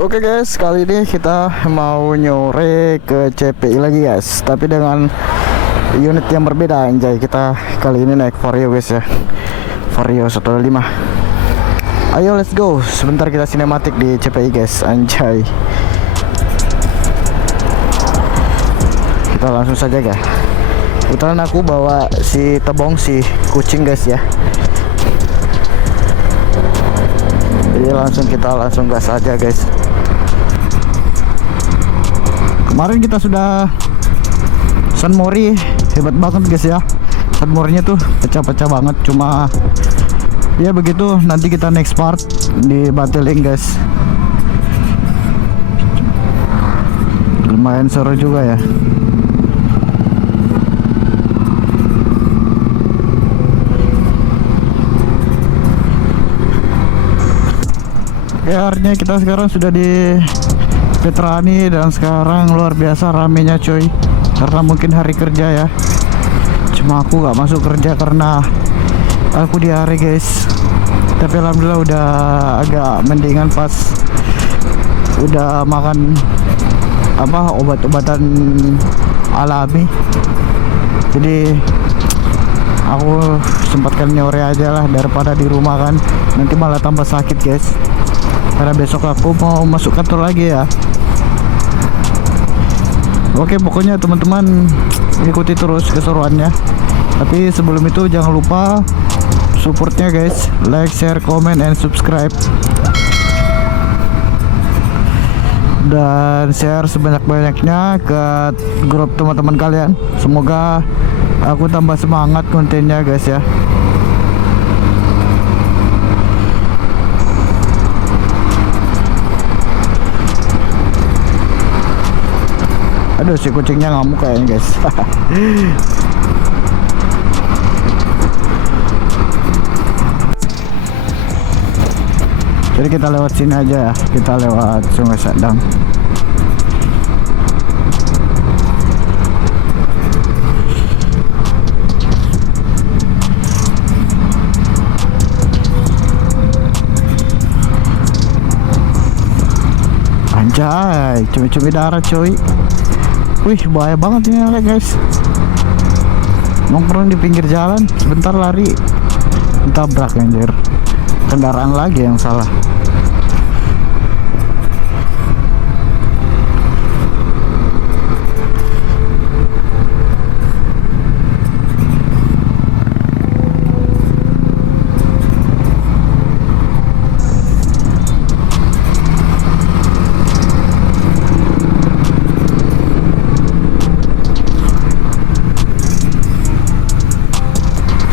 Oke guys, kali ini kita mau nyore ke CPI lagi guys, tapi dengan unit yang berbeda anjay. Kita kali ini naik Vario guys ya, Vario 125. Ayo let's go, sebentar kita sinematik di CPI guys, anjay. Kita langsung saja guys. Kebetulan aku bawa si tebong, si kucing guys ya. Jadi kita langsung gas aja guys. Kemarin kita sudah San Mori, hebat banget guys ya. San Morinya tuh pecah-pecah banget, cuma ya begitu, nanti kita next part di Bateling guys. Lumayan seru juga ya. Ya, artinya kita sekarang sudah di Petrani dan sekarang luar biasa ramenya coy, karena mungkin hari kerja ya. Cuma aku gak masuk kerja karena aku di hari guys, tapi alhamdulillah udah agak mendingan pas udah makan obat-obatan alami. Jadi aku sempatkan nyore aja lah daripada di rumah kan, nanti malah tambah sakit guys. Karena besok aku mau masuk kantor lagi ya. Oke, pokoknya teman-teman ikuti terus keseruannya. Tapi sebelum itu jangan lupa supportnya guys, like, share, comment, and subscribe, dan share sebanyak-banyaknya ke grup teman-teman kalian. Semoga aku tambah semangat kontennya guys ya. Aduh, si kucingnya ngamuk kayaknya guys. Jadi kita lewat sini aja ya, kita lewat Sungai Sadang. Anjay, cumi-cumi darat coy. Wih, bahaya banget ini guys. Nongkrong di pinggir jalan, sebentar lari tabrak anjir. Kendaraan lagi yang salah.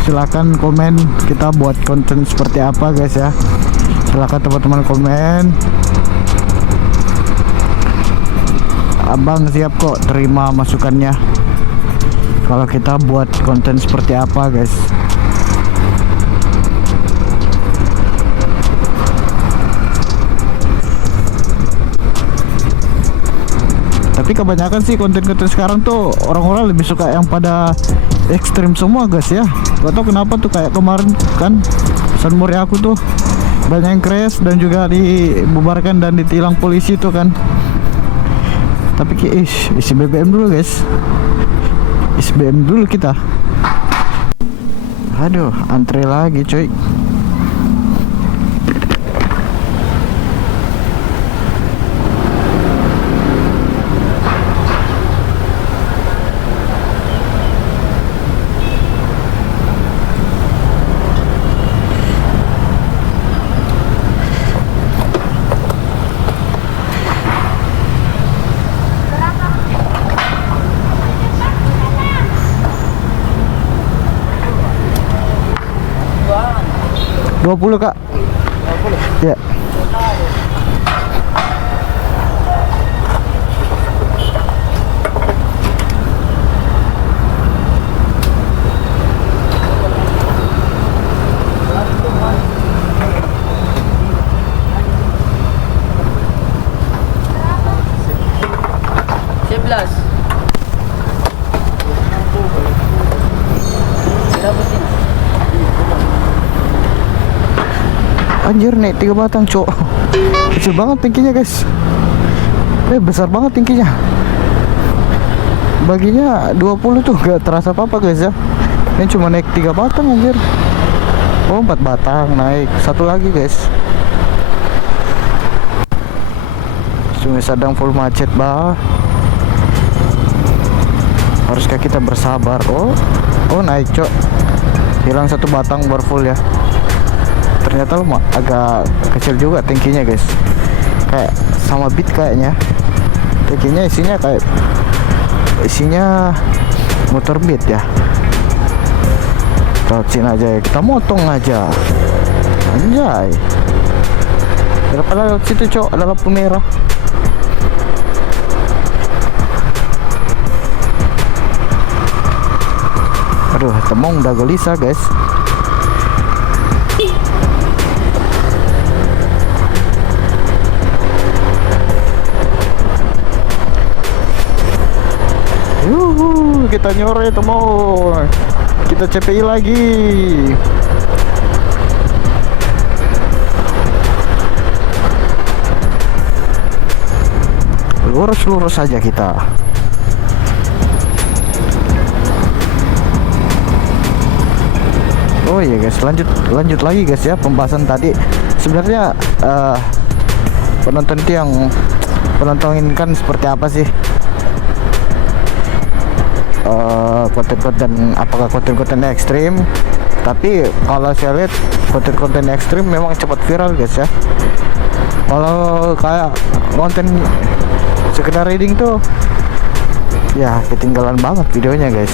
Silahkan komen kita buat konten seperti apa guys ya. Silahkan teman-teman komen. Abang siap kok terima masukannya kalau kita buat konten seperti apa guys. Tapi kebanyakan sih konten-konten sekarang tuh orang-orang lebih suka yang pada ekstrim semua guys ya. Gak tau kenapa tuh, kayak kemarin kan San Mori aku tuh banyak yang crash dan juga dibubarkan dan ditilang polisi tuh kan. Tapi isi BBM dulu guys, isi BBM dulu kita. Aduh, antre lagi coy. 20 kak. 20 ya. Anjir, naik 3 batang cok. Kecil banget tingkinya guys. Besar banget tingkinya. Baginya 20 tuh gak terasa apa-apa guys ya. Ini cuma naik 3 batang anjir. Oh 4 batang naik. Satu lagi guys. Sungai Sadang full macet bah. Haruskah kita bersabar? Oh naik cok. Hilang 1 batang baru full ya. Ternyata lo agak kecil juga tingkinya guys. Kayak sama Beat kayaknya. Tingkinya isinya motor Beat ya. Cocin aja ya, kita motong aja. Anjay. Daripada lewat situ cok, ada lampu merah. Aduh, temong udah gelisah guys. Kita nyore temong. Kita CPI lagi. Lurus saja kita. Oh iya guys, lanjut lagi guys ya pembahasan tadi. Sebenarnya penonton itu yang inginkan seperti apa sih? Konten-konten, apakah konten-konten ekstrim? Tapi kalau saya lihat konten-konten ekstrim memang cepat viral guys ya. Kalau kayak konten sekedar reading tuh ya ketinggalan banget videonya guys.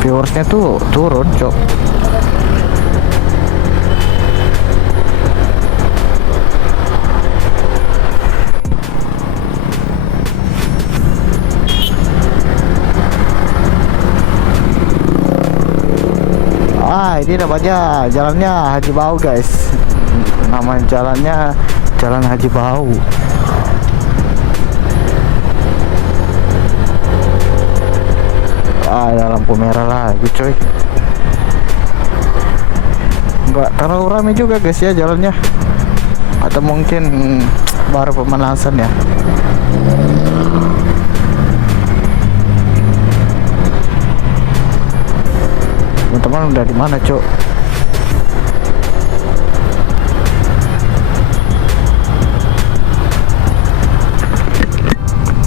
Viewersnya tuh turun cok. Ini namanya jalannya Haji Bau guys. Nama jalannya Jalan Haji Bau. Ada lampu merah lagi coy. Enggak terlalu ramai juga guys ya jalannya. Atau mungkin baru pemanasan ya. Teman-teman udah di mana cok?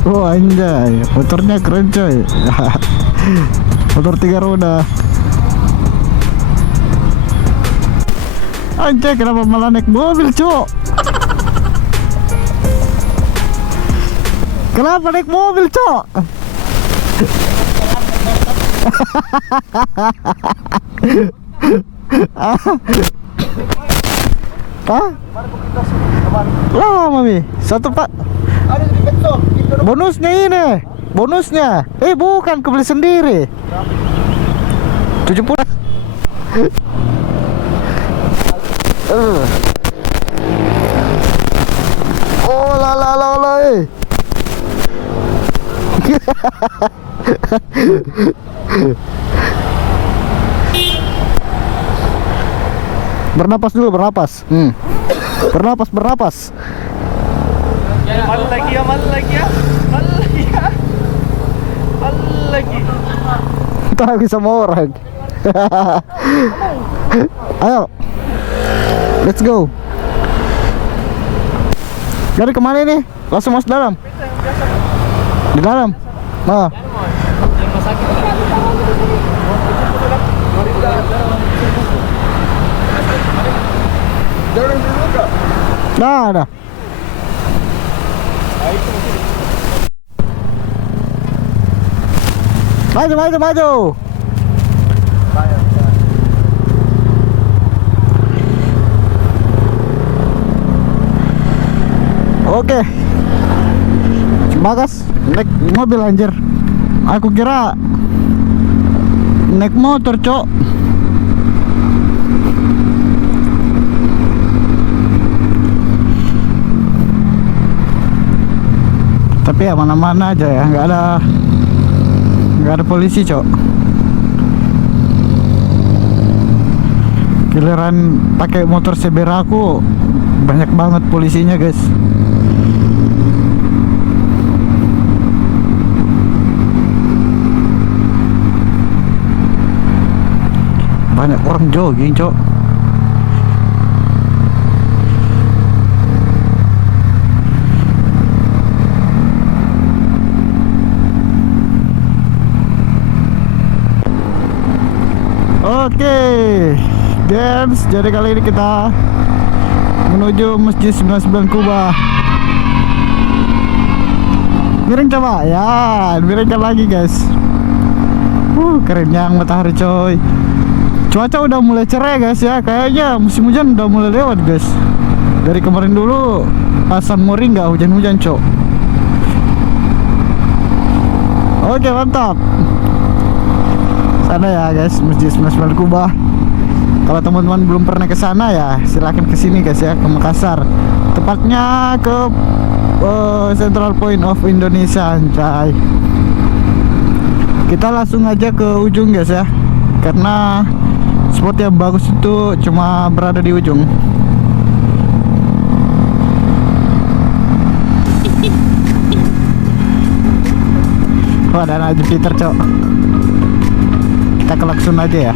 Oh anjay, motornya keren coy. Motor 3 roda. Anjay, kenapa malah naik mobil cok? Kenapa naik mobil cok? Hah? Lah mami, satu pak. Bonusnya ini, bonusnya. Bukan kebeli sendiri. 70. Oh la la la la. Bernapas dulu, bernapas. Bernapas. Mal lagi ya. Kita bisa sama orang. Ayo, let's go. Dari kemana ini? Langsung masuk dalam. Di dalam. Nah. Ada. Maju. Oke. Bagas naik mobil anjir. Aku kira naik motor, cok. Tapi ya mana-mana aja ya, nggak ada polisi, cok. Giliran pakai motor CBR aku Banyak banget polisinya guys. Banyak orang jogging, cok. Oke, guys, jadi kali ini kita menuju Masjid 99 Kuba. Miring coba, ya, miringkan lagi guys. Keren yang matahari coy. Cuaca udah mulai cerah guys ya, kayaknya musim hujan udah mulai lewat guys. Dari kemarin dulu San Mori nggak hujan-hujan cok. Oke, mantap. Sana ya guys, Masjid 99 Kuba. Kalau teman-teman belum pernah ke sana ya silakan ke sini guys ya, ke Makassar. Tepatnya ke Central Point of Indonesia, anjay. Kita langsung aja ke ujung guys ya, karena spot yang bagus itu cuma berada di ujung. Wah, ada anak Jupiter cok. Kita kelakson aja ya,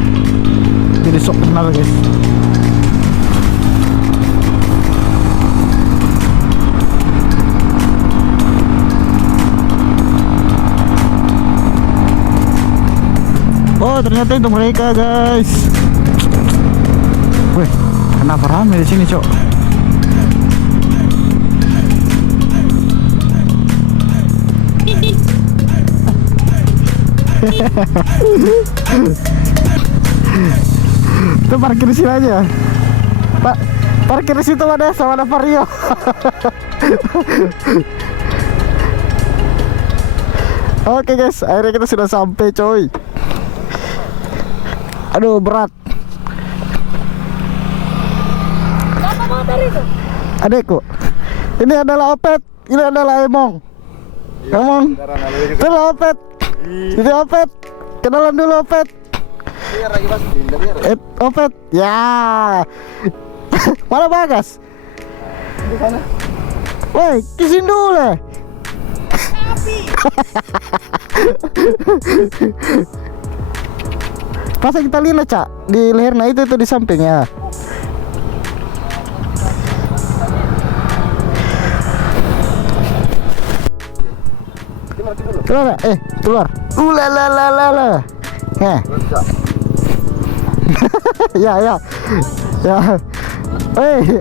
jadi sok kenal guys. Oh, ternyata itu mereka guys. Wih, kenapa rame di sini cok? Itu parkir di sini aja. Parkir di situ ada sama ada Vario. Oke guys, akhirnya kita sudah sampai coy. Aduh, berat. Siapa motor itu? Adekku. Ini adalah Opet, ini adalah Emong. Emong. Itu adalah Opet. Ini Opet. Kenalan dulu Opet. Opet. Ya. Mana Bagas? Di sana. Woi, kisin dulu. Pasang kita lina cak di lehernya itu di sampingnya. Keluar, keluar. Ulalalala. Ya. Ya.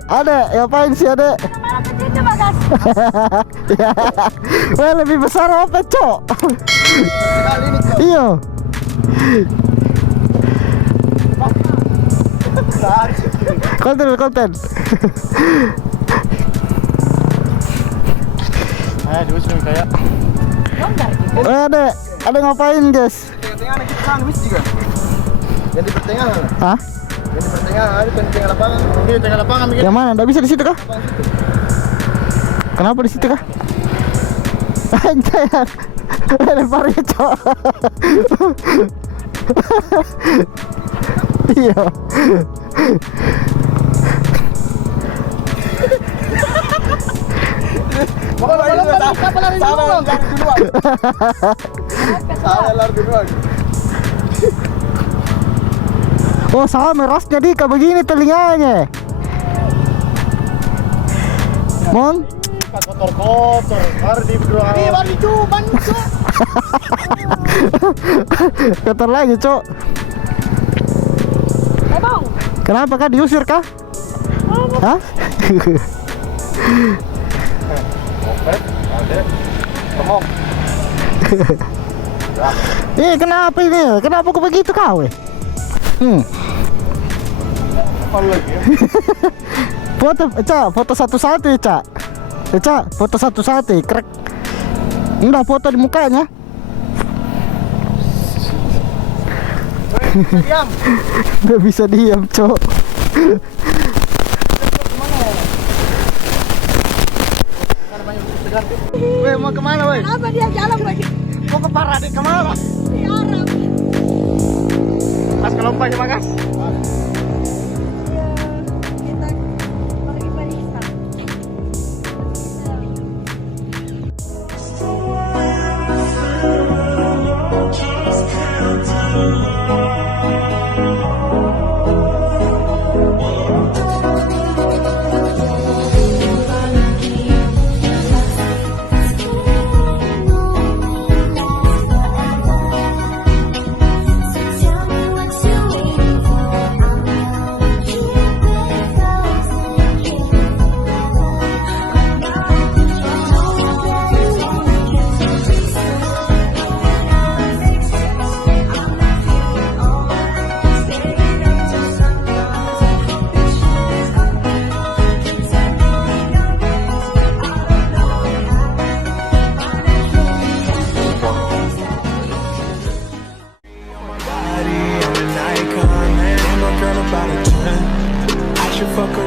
Ada, ngapain sih ada? Malah kecil Bagas. Ya. Wah, lebih besar apa, cok? Sekali ini cok. Iya. Konten. Aduh, sudah kayak. Ada ngapain guys? Tengah-tengah kita kan wis juga. Yang di pertengahan. Hah? Yang di pertengahan ada di tengah lapangan. Ini tengah lapangan begini. Yang mana? Nggak bisa di situ kah? Kenapa di situ kah? Anjay, leparnya cok. Iya. Siapa lari duluan? Saya lari duluan. Oh, sama merasnya Dika begini telinganya. Mong? Kotor-kotor. Mari di berdua. Iya, mari cuman cok. Kotor lagi cok. Emang? Kenapa kah? Diusir kah? Hah? Ngomong. Kenapa ini? Kenapa kok begitu kau? Apa lagi ya? Foto satu-satu ya, Cak. Cak, foto satu-satu, krek. Enggak, foto di mukanya. Diam. Nggak bisa diam, cok. Weh, mau kemana weh? Kenapa dia jalan lagi? Mau ke Paradik kemana? Di Arab. Mas kelompoknya Mas. Iya, kita pergi Pakistan. fuck her